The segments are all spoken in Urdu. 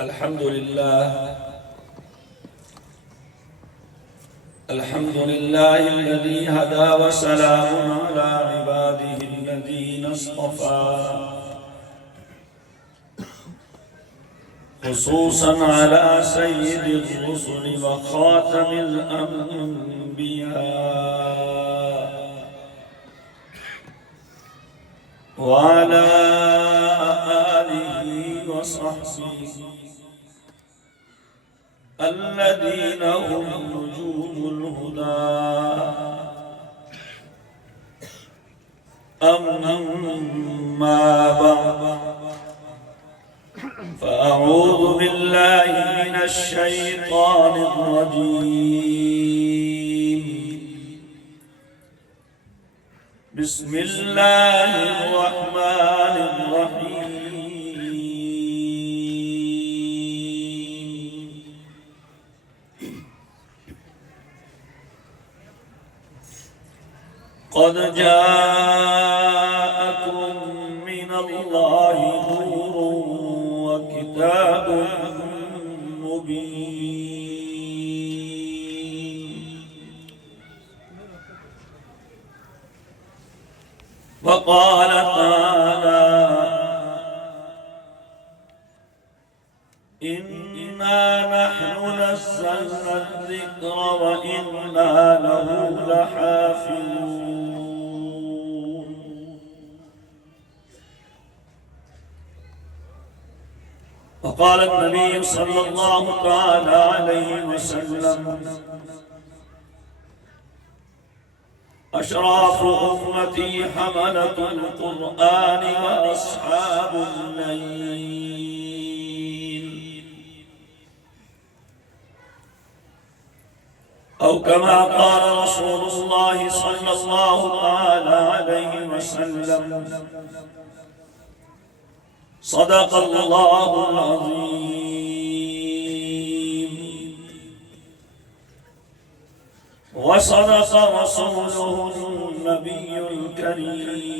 الحمد لله الذي هدى وسلام على عباده الذين اصطفى خصوصا على سيد الرسل وخاتم الأنبياء وعلى آله وصحبه الذين هم نجوم الهدى أما بعد فأعوذ بالله من الشيطان الرجيم بسم الله الرحمن الرحيم قد جاءكم من الله نور وكتاب مبين وقال تعالى إنا نحن نزلنا الذكر وإنا له لحافظون وقال النبي صلى الله تعالى عليه وسلم أشراف أمتي حملة القرآن وأصحاب الليل أو كما قال رسول الله صلى الله تعالى عليه وسلم صدق الله العظيم وصدق رسوله النبي الكريم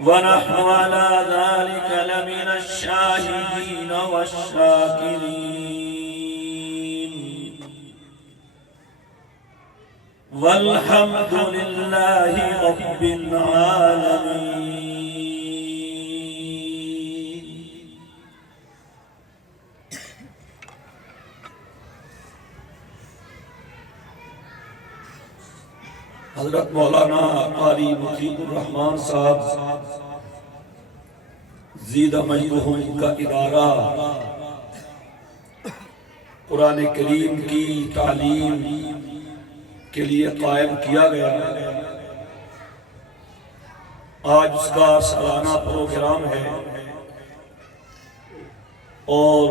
ونحن على ذلك لمن الشاهدين والشاكرين والحمد لله رب العالمين. حضرت مولانا قاری مطیع الرحمن صاحب زیدہ مجدہم کا ادارہ قرآن کریم کی تعلیم کے لیے قائم کیا گیا. آج اس کا سالانہ پروگرام ہے اور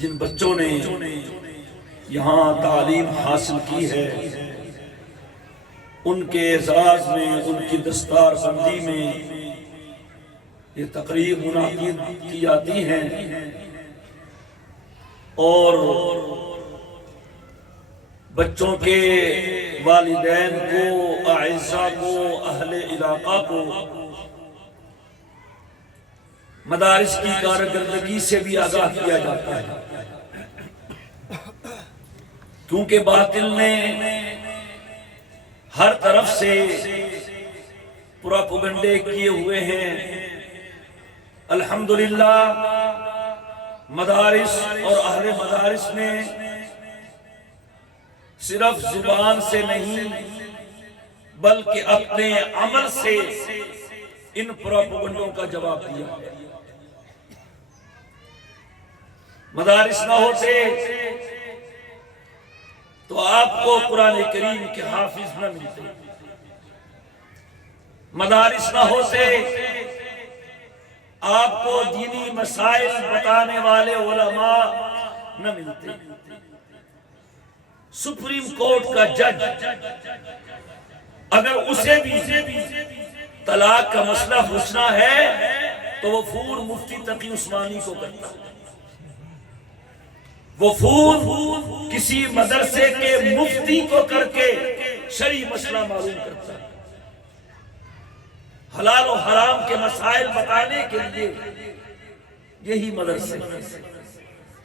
جن بچوں نے یہاں تعلیم حاصل کی ہے ان کے اعزاز میں، ان کی دستار بندی میں یہ تقریب منعقد کی جاتی ہیں اور بچوں کے والدین کو، اعزاء کو، اہل علاقہ کو مدارس کی کارکردگی سے بھی آگاہ کیا جاتا ہے، کیونکہ باطل نے ہر طرف سے پروپیگنڈے کیے ہوئے ہیں. الحمدللہ مدارس اور اہل مدارس نے صرف زبان سے نہیں بلکہ اپنے عمل سے ان پروپیگنڈوں کا جواب دیا. مدارس نہ ہوتے تو آپ کو قرآن کریم کے حافظ نہ ملتے، مدارس نہ ہوتے آپ کو دینی مسائل بتانے والے علماء نہ ملتے. سپریم کورٹ کا جج اگر اسے بھی طلاق کا مسئلہ پوچھنا ہے تو وہ فون مفتی تقی عثمانی کو کرتا ہے. وہ فون کسی مدرسے کے مفتی کو کر کے شرعی مسئلہ معلوم کرتا ہے. حلال و حرام کے مسائل بتانے کے لیے یہی مدرسے.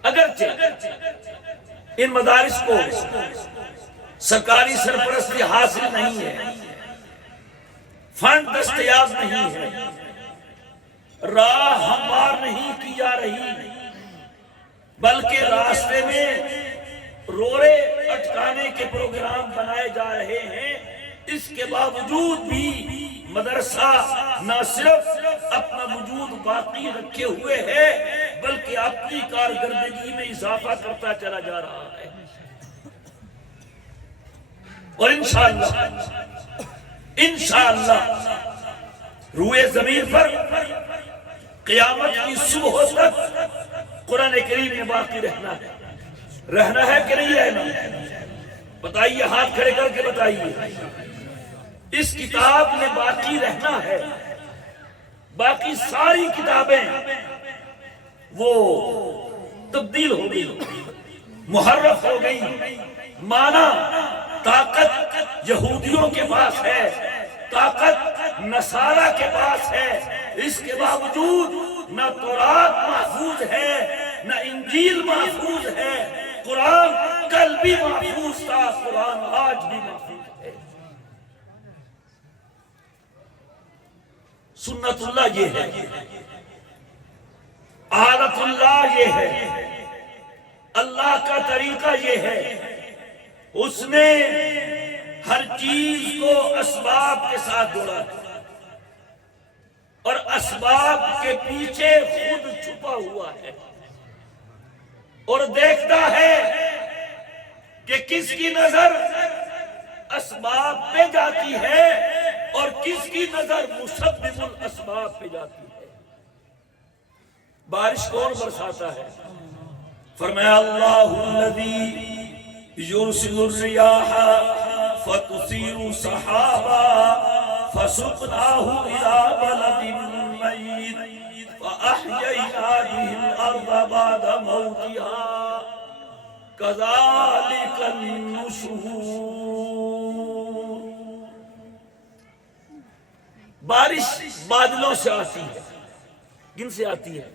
اگرچہ ان مدارس کو سرکاری سرپرستی حاصل نہیں ہے، فنڈ دستیاب نہیں ہے، راہ ہموار نہیں کی جا رہی، بلکہ راستے میں روڑے اٹکانے کے پروگرام بنائے جا رہے ہیں، اس کے باوجود بھی مدرسہ نہ صرف اپنا وجود باقی رکھے ہوئے ہے بلکہ اپنی کارکردگی میں اضافہ کرتا چلا جا رہا ہے. اور انشاءاللہ روئے زمین پر قیامت کی صبح تک قرآن کریم میں باقی رہنا ہے کہ نہیں رہنا؟ بتائیے، ہاتھ کھڑے کر کے بتائیے. اس کتاب میں باقی رہنا ہے. باقی ساری کتابیں وہ تبدیل ہو گئی، محرف ہو گئی. معنی طاقت یہودیوں کے پاس ہے، طاقت نصارہ کے پاس ہے، اس کے باوجود نہ تورات محفوظ ہے نہ انجیل محفوظ ہے. قرآن کل بھی محفوظ تھا، قرآن آج بھی محفوظ ہے. سنت اللہ یہ ہے، عادت اللہ یہ ہے، اللہ کا طریقہ یہ ہے. اس نے ہر چیز کو اسباب کے ساتھ جوڑا اور اسباب کے پیچھے خود چھپا ہوا ہے اور دیکھتا ہے کہ کس کی نظر اسباب پہ جاتی ہے اور کس کی نظر مسبب الاسباب پہ جاتی ہے. بارش کون برساتا ہے؟ فرمایا اللہ الذی یرسل الرياح فتثير سحابا فسقناه إلى بلد ميت فأحيينا به الأرض بعد موتها كذلك النشور. بارش بادلوں سے آتی ہے. کن سے آتی ہے؟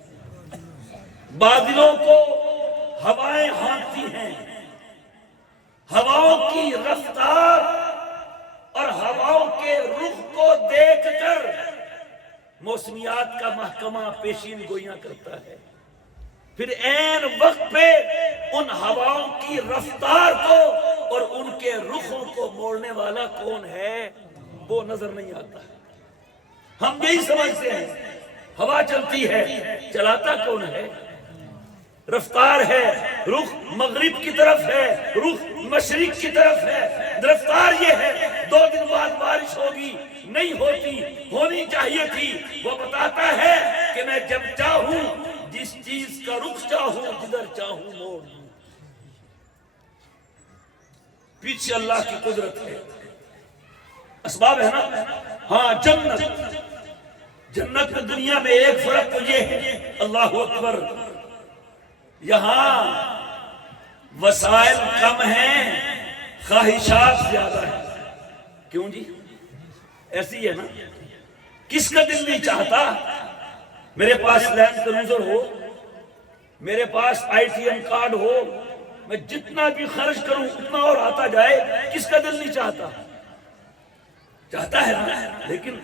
بادلوں کو ہوائیں ہانکتی ہیں. ہواؤں کی رفتار اور ہواؤں کے رخ کو دیکھ کر موسمیات کا محکمہ پیشین گوئیاں کرتا ہے. پھر عین وقت پہ ان ہواؤں کی رفتار کو اور ان کے رخوں کو موڑنے والا کون ہے وہ نظر نہیں آتا. ہم یہی سمجھتے ہیں ہوا چلتی ہے، چلاتا کون ہے؟ رفتار ہے، رخ مغرب کی طرف ہے، رخ مشرق کی طرف ہے. رفتار یہ ہے 2 دن بعد بارش ہوگی، نہیں ہوتی، ہونی چاہیے تھی. وہ بتاتا ہے کہ میں جب چاہوں جس چیز کا رخ چاہوں جدھر چاہوں موڑ دوں. پیچھے اللہ کی قدرت ہے. اسباب ہے نا. ہاں جنت میں دنیا میں ایک فرق تو یہ ہے، اللہ اکبر، یہاں وسائل کم ہیں، خواہشات زیادہ ہیں. کیوں جی؟ ایسی ہے نا. کس کا دل نہیں چاہتا میرے پاس لینڈ کروزر ہو، میرے پاس ITM کارڈ ہو، میں جتنا بھی خرچ کروں اتنا اور آتا جائے؟ کس کا دل نہیں چاہتا؟ چاہتا ہے نا، لیکن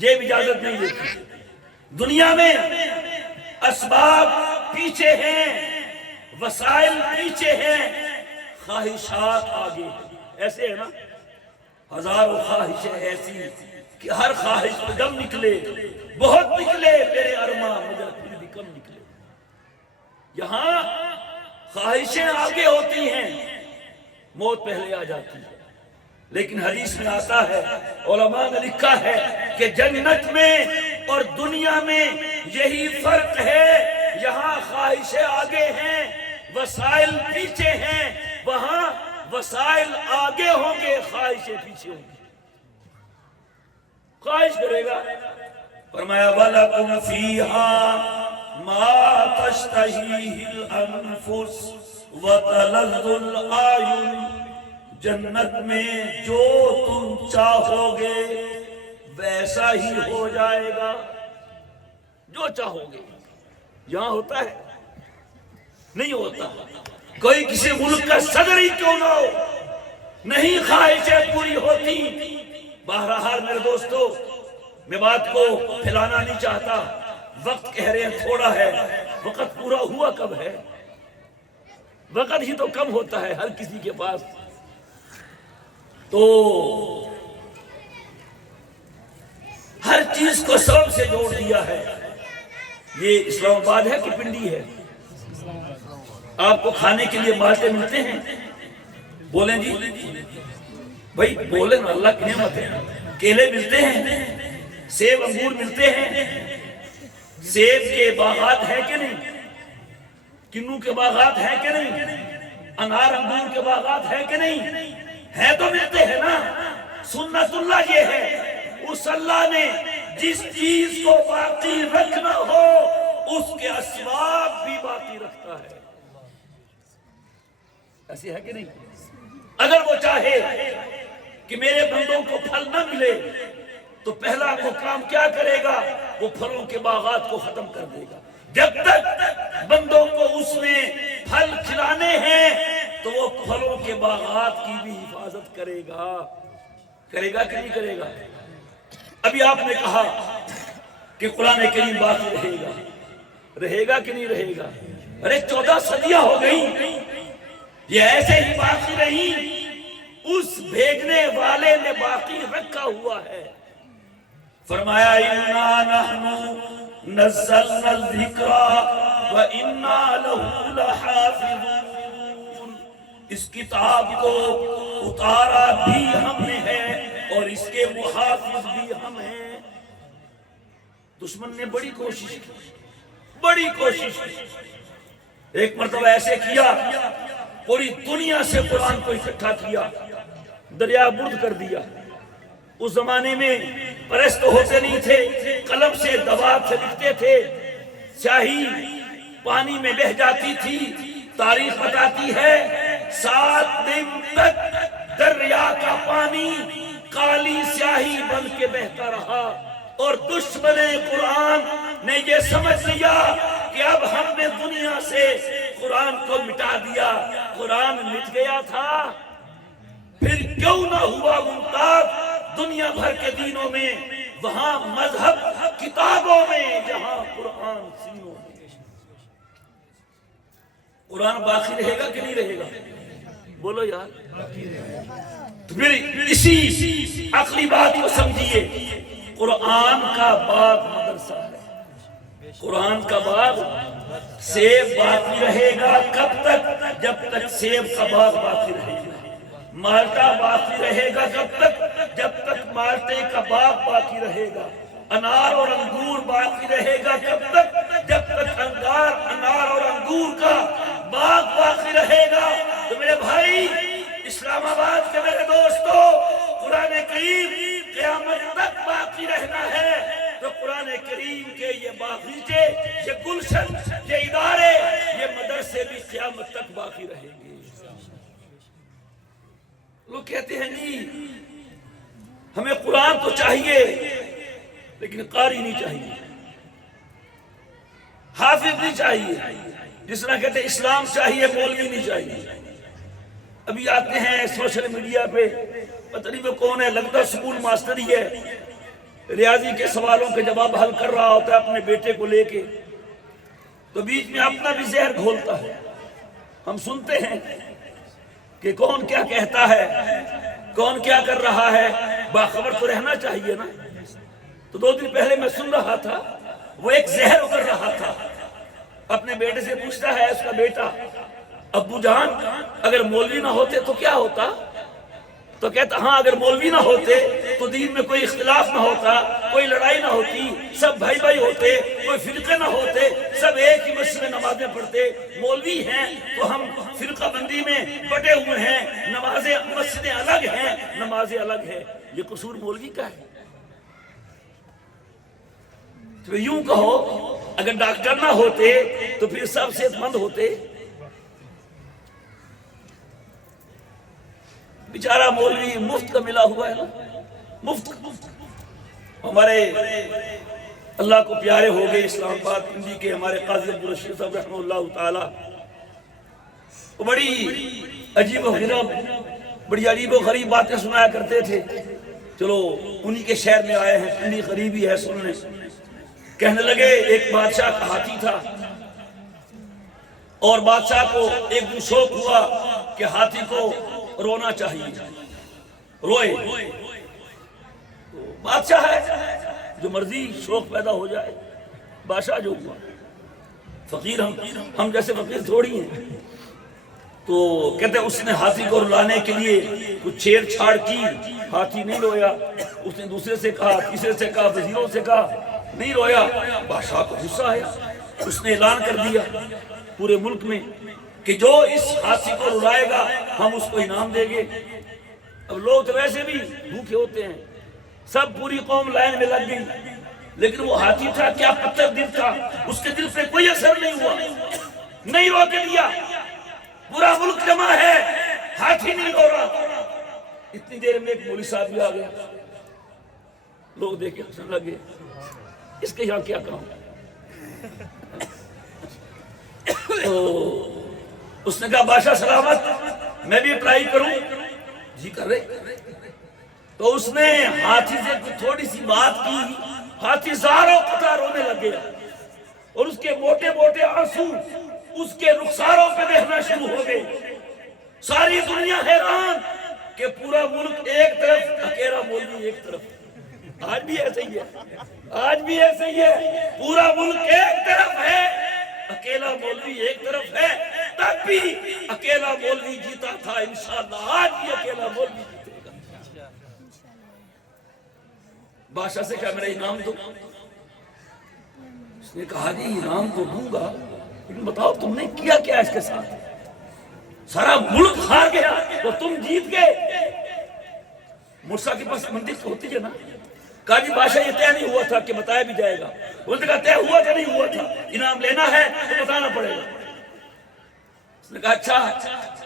جیب اجازت نہیں دیتی. دنیا میں اسباب پیچھے ہیں، وسائل پیچھے ہیں، خواہشات آگے ہیں. ایسے ہے نا، ہزاروں خواہشیں ایسی کہ ہر خواہش پہ دم نکلے، بہت نکلے میرے ارماں مگر پھر بھی کم نکلے. یہاں خواہشیں آگے ہوتی ہیں، موت پہلے آ جاتی ہے. لیکن حدیث میں آتا ہے، علماء نے لکھا ہے کہ جنت میں اور دنیا میں یہی فرق ہے. یہاں خواہشیں آگے ہیں، وسائل پیچھے ہیں. وہاں وسائل آگے ہوں گے، خواہشیں پیچھے ہوں گی. خواہش کرے گا. فرمایا وَلَكُمْ فِيهَا مَا تَشْتَهِيهِ الْأَنفُسُ وَتَلَذُّ الْأَعْيُنُ. جنت میں جو تم چاہو گے ایسا ہی ہو جائے گا جو چاہو گے. یہاں ہوتا ہے؟ نہیں ہوتا. کوئی کسی ملک کا صدر ہی کیوں نہ ہو، نہیں خواہشیں پوری ہوتی. بہرحال میرے دوستو، میں بات کو پھیلانا نہیں چاہتا، وقت کہہ رہے ہیں تھوڑا ہے. وقت پورا ہوا کب ہے؟ وقت ہی تو کم ہوتا ہے ہر کسی کے پاس. تو ہر چیز کو سبب سے جوڑ دیا ہے. یہ اسلام آباد ہے کہ پنڈی ہے؟ آپ کو کھانے کے لیے مالٹے ملتے ہیں؟ بولیں جی بھائی، بولیں نا، اللہ کی نعمت ہے. کیلے ملتے ہیں، سیب انگور ملتے ہیں. سیب کے باغات ہیں کہ نہیں؟ کنو کے باغات ہیں کہ نہیں؟ انار انگور کے باغات ہیں کہ نہیں؟ ہیں تو ملتے ہیں نا. سنت اللہ یہ ہے، اس اللہ نے جس چیز کو باقی رکھنا ہو اس کے اسباب بھی باقی رکھتا ہے. ایسی ہے کہ نہیں؟ اگر وہ چاہے کہ میرے بندوں کو پھل نہ ملے تو پہلا وہ کام کیا کرے گا؟ وہ پھلوں کے باغات کو ختم کر دے گا. جب تک بندوں کو اس نے پھل کھلانے ہیں تو وہ پھلوں کے باغات کی بھی حفاظت کرے گا. کرے گا کہ نہیں کرے گا؟ ابھی آپ نے کہا کہ قرآن کریم باقی رہے گا. رہے گا کہ نہیں رہے گا؟ ارے 14 صدیاں ہو گئی، یہ ایسے ہی باقی رہی. اس بھیجنے والے نے باقی رکھا ہوا ہے. فرمایا اِنَّا نَحْنُ نَزَّلْنَا الذِّكْرَ وَإِنَّا لَهُ لَحَافِظُونَ. اس کتاب کو اتارا بھی ہم نے ہے اور اس کے محافظ بھی ہم ہیں. دشمن نے بڑی کوشش کی، بڑی کوشش کی. ایک مرتبہ ایسے کیا، پوری دنیا سے قرآن کو اکٹھا کیا، دریا برد کر دیا. اس زمانے میں پریس تو ہوتے نہیں تھے، قلم سے دوات سے لکھتے تھے. سیاہی پانی میں بہہ جاتی تھی. تاریخ بتاتی ہے 7 دن تک دریا کا پانی کالی سیاہی بن کے بہتا رہا. اور دشمن قرآن نے یہ سمجھ لیا کہ اب ہم نے دنیا سے قرآن کو مٹا دیا. قرآن مٹ گیا تھا، پھر کیوں نہ ہوا ممتاز دنیا بھر کے دینوں میں، وہاں مذہب کتابوں میں، جہاں قرآن سینوں میں. قرآن باقی رہے گا کہ نہیں رہے گا؟ بولو یار. تو پھر اسی عقلی بات کو سمجھیے، قرآن کا باغ مدرسہ ہے. قرآن کا باغ. سیب باقی رہے گا کب تک؟ جب تک سیب کا باغ باقی رہے گا. مالٹا باقی رہے گا کب تک؟ جب تک مالٹے کا باغ باقی رہے گا. انار اور انگور باقی رہے گا کب تک؟ جب تک انار اور انگور کا باغ باقی رہے گا. تو میرے بھائی، اسلام آباد کے میرے دوستو، قرآن کریم قیامت تک باقی رہنا ہے. تو قرآن کریم کے یہ باغیچے، یہ گلشن، یہ ادارے، یہ مدرسے بھی قیامت تک باقی رہیں گے. لوگ کہتے ہیں جی ہمیں قرآن تو چاہیے لیکن قاری نہیں چاہیے، حافظ نہیں چاہیے. جس طرح کہتے ہیں اسلام چاہیے، مولوی نہیں چاہیے. ابھی آتے ہیں سوشل میڈیا پہ، پتہ نہیں وہ کون ہے، لگتا سکول ماسٹر ہی ہے، ریاضی کے سوالوں کے جواب حل کر رہا ہوتا ہے اپنے بیٹے کو لے کے، تو بیچ میں اپنا بھی زہر گھولتا ہے. ہم سنتے ہیں کہ کون کیا کہتا ہے، کون کیا کر رہا ہے. باخبر تو رہنا چاہیے نا. تو 2 دن پہلے میں سن رہا تھا، وہ ایک زہر اتر رہا تھا. اپنے بیٹے سے پوچھتا ہے اس کا بیٹا، ابو جان اگر مولوی نہ ہوتے تو کیا ہوتا؟ تو کہتا ہاں اگر مولوی نہ ہوتے تو دین میں کوئی اختلاف نہ ہوتا، کوئی لڑائی نہ ہوتی، سب بھائی بھائی ہوتے، کوئی فرقے نہ ہوتے، سب ایک ہی مسجد میں نمازیں پڑھتے. مولوی ہیں تو ہم فرقہ بندی میں بٹے ہوئے ہیں، نمازیں مسجدیں الگ ہیں، نمازیں الگ ہیں. یہ قصور مولوی کا ہے. تو یوں کہو اگر ڈاکٹر نہ ہوتے تو پھر سب صحت مند ہوتے. بیچارہ مولوی مفت کا ملا ہوا ہے نا، مفت. ہمارے اللہ کو پیارے ہو گئے اسلام آباد پنڈی کے ہمارے قاضی عبدالرشید صاحب رحمہ اللہ تعالی، وہ بڑی عجیب و غریب باتیں سنایا کرتے تھے. چلو انہی کے شہر میں آئے ہیں، پنڈی قریبی ہے سننے. کہنے لگے ایک بادشاہ کا ہاتھی تھا اور بادشاہ کو ایک دن شوق ہوا کہ ہاتھی کو رونا چاہیے، روئے. بادشاہ ہے، جو مرضی شوق پیدا ہو جائے. بادشاہ جو ہوا، فقیر ہم جیسے فقیر تھوڑی ہیں. تو کہتے ہیں اس نے ہاتھی کو رلانے کے لیے کچھ چھیڑ چھاڑ کی، ہاتھی نہیں رویا. اس نے دوسرے سے کہا، تیسرے سے کہا، وزیروں سے کہا، نہیں رویا. بادشاہ کو غصہ آیا. اس نے اعلان کر دیا پورے ملک میں کہ جو اس ہاتھی کو رلائے گا ہم اس کو انعام دیں گے. اب لوگ تو ویسے بھی بھوکے ہوتے ہیں، سب پوری قوم لائن میں لگ گئی. لیکن وہ ہاتھی تھا کیا پتھر دل تھا، اس کے دل پہ کوئی اثر نہیں ہوا، نہیں رو کے دیا. پورا ملک جمع ہے، ہاتھی نہیں رو رہا. اتنی دیر میں ایک مولوی صاحب بھی آ گیا. لوگ دیکھے ہنسنے لگے، اس کے یہاں کیا کام. اس نے کہا بادشاہ سلامت، میں بھی ٹرائی کروں. جی کر رہے. تو اس نے ہاتھی سے تھوڑی سی بات کی، ہاتھی زاروں قطع رونے لگ گیا اور اس کے موٹے موٹے آنسو اس کے رخساروں پہ بہنا شروع ہو گئے. ساری دنیا حیران کہ پورا ملک ایک طرف، اکیلا مولوی ایک طرف. آج بھی ایسے ہی ہے، آج بھی ایسے ہی ہے. پورا ملک ایک طرف ہے، اکیلا مولوی ایک طرف ہے. تب بھی اکیلا مولوی جیتا تھا، انشاءاللہ آج بھی اکیلا مولوی جیتے گا. بادشاہ سے کہا میرا انعام دو. اس نے کہا جی انعام تو دوں گا، لیکن بتاؤ تم نے کیا کیا اس کے ساتھ. سارا ملک ہار گیا تو تم جیت گئے. مرسا کے پاس منطق ہوتی ہے نا. کہا جی بادشاہ یہ طے نہیں ہوا تھا کہ بتایا بھی جائے گا. بولتے کہا طے ہوا تھا نہیں ہوا تھا، انعام لینا ہے تو بتانا پڑے گا. اس نے کہا اچھا.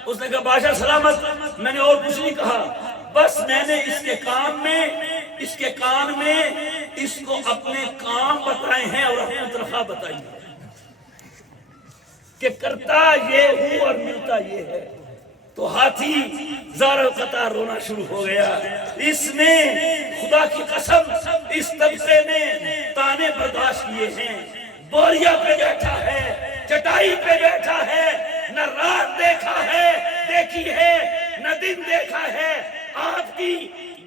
اس نے کہا بادشاہ سلامت، میں نے اور کچھ نہیں کہا، بس میں نے اس کے کان میں اس کو اپنے کام بتائے ہیں اور اپنی تنخواہ بتائی ہے کہ کرتا یہ ہوں اور ملتا یہ ہے. تو ہاتھی زاروں قطع رونا شروع ہو گیا. اس نے خدا کی قسم اس طبقے نے تانے برداشت کیے ہیں. بوریا پہ بیٹھا ہے، چٹائی پہ بیٹھا ہے، نہ رات دیکھی ہے نہ دن دیکھا ہے. آپ کی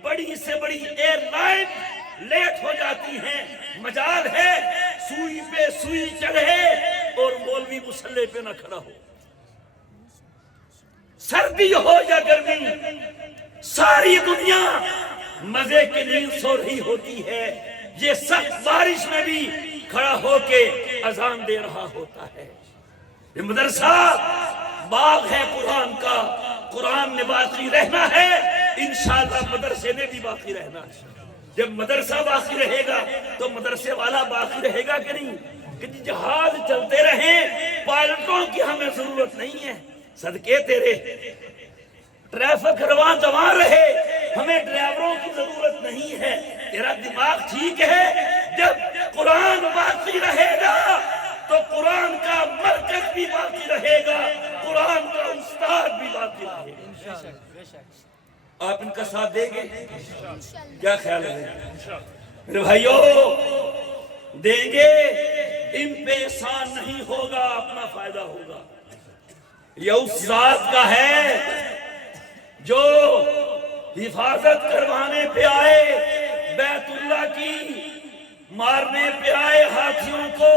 بڑی سے بڑی ایئر لائن لیٹ ہو جاتی ہیں. مجال ہے سوئی پہ سوئی چڑھے اور مولوی مسلح پہ نہ کھڑا ہو. سردی ہو یا گرمی، ساری دنیا مزے کے نیند سو رہی ہوتی ہے. یہ سخت بارش میں بھی کھڑا ہو کے اذان دے رہا ہوتا ہے. یہ مدرسہ باغ ہے قرآن کا، قرآن نے باقی رہنا ہے، انشاءاللہ مدرسے نے بھی باقی رہنا ہے. جب مدرسہ باقی رہے گا تو مدرسے والا باقی رہے گا کہ نہیں. کہ جہاز چلتے رہیں، پائلٹوں کی ہمیں ضرورت نہیں ہے، صدقے تیرے. ٹریفک رواں دواں رہے، ہمیں ڈرائیوروں کی ضرورت نہیں ہے. تیرا دماغ ٹھیک ہے. جب قرآن باقی رہے گا تو قرآن کا مرکز بھی باقی رہے گا، قرآن کا استاد بھی باقی رہے گا. آپ ان کا ساتھ دیں گے؟ کیا خیال ہے میرے بھائیوں؟ دیں گے. ان پہ احسان نہیں ہوگا، اپنا فائدہ ہوگا. یہ اس ذات کا ہے جو حفاظت کروانے پہ آئے بیت اللہ کی، مارنے پہ آئے ہاتھیوں کو،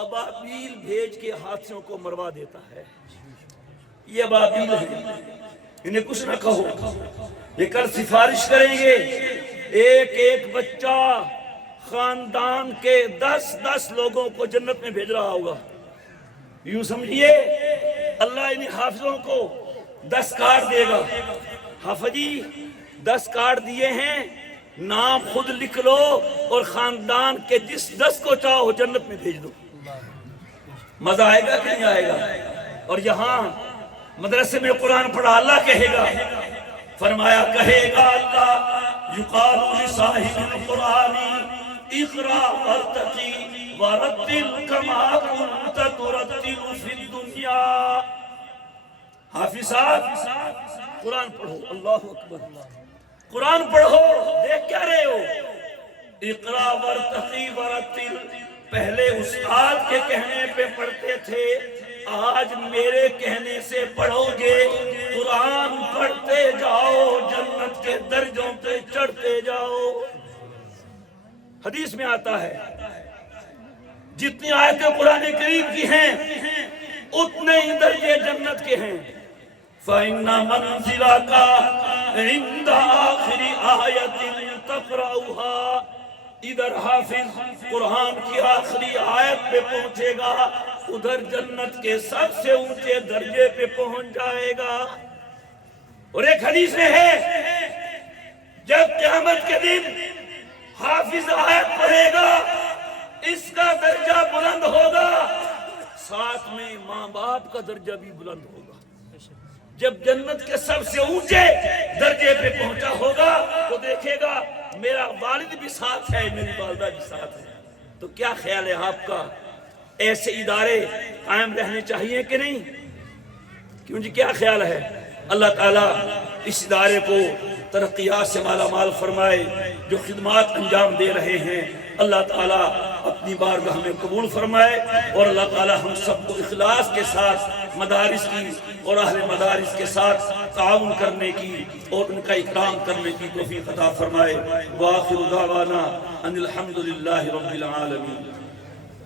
ابابیل بھیج کے ہاتھیوں کو مروا دیتا ہے. یہ ابابیل ہے، انہیں کچھ نہ کہو. یہ کل سفارش کریں گے. ایک ایک بچہ خاندان کے 10 لوگوں کو جنت میں بھیج رہا ہوگا. یوں سمجھیے اللہ انہیں حافظوں کو 10 کارڈ دے گا. حافظی 10 کارڈ دیے ہیں، نام خود لکھ لو اور خاندان کے جس 10 کو چاہو جنت میں بھیج دو. مزہ آئے گا کہ نہیں آئے گا؟ اور یہاں مدرسے میں قرآن پڑھا اللہ کہے گا، فرمایا کہے گا اللہ یقال لصاحب القرآن اقرا وارتقی ورتل کما کنت ترتل فی الدنیا. حافظ صاحب قرآن پڑھو. اللہ اکبر. قرآن پڑھو. دیکھ کیا رہے ہو؟ اقرا ورتقی ورتل. پہلے استاد کے کہنے پہ پڑھتے تھے، آج میرے کہنے سے پڑھو گے. قرآن پڑھتے جاؤ، جنت کے درجوں پہ چڑھتے جاؤ. حدیث میں آتا ہے جتنی آیتیں قرآن کریم کی ہیں اتنے ہی درجے جنت کے ہیں. فَإِنَّ مَنْزِلَكَ عِنْدَ آخِرِ آیَةٍ تَقْرَأُهَا. ادھر حافظ قرآن کی آخری آیت پہ پہنچے گا، ادھر جنت کے سب سے اونچے درجے پہ پہنچ جائے گا. اور ایک حدیث میں ہے جب قیامت کے دن حافظ آیت پڑھے گا اس کا درجہ بلند ہوگا، ساتھ میں ماں باپ کا درجہ بھی بلند ہوگا. جب جنت کے سب سے اونچے درجے پہ پہنچا ہوگا تو دیکھے گا میرا والد بھی ساتھ ہے، میری والدہ بھی ساتھ ہے. تو کیا خیال ہے آپ کا؟ ایسے ادارے قائم رہنے چاہیے کہ نہیں؟ کیوں جی کیا خیال ہے؟ اللہ تعالیٰ اس ادارے کو ترقیات سے مالا مال فرمائے. جو خدمات انجام دے رہے ہیں اللہ تعالیٰ اپنی بارگاہ میں قبول فرمائے، اور اللہ تعالیٰ ہم سب کو اخلاص کے ساتھ مدارس کی اور اہل مدارس کے ساتھ تعاون کرنے کی اور ان کا اکرام کرنے کی توفیق عطا فرمائے. وآخر دعوانا ان الحمد للہ رب العالمین.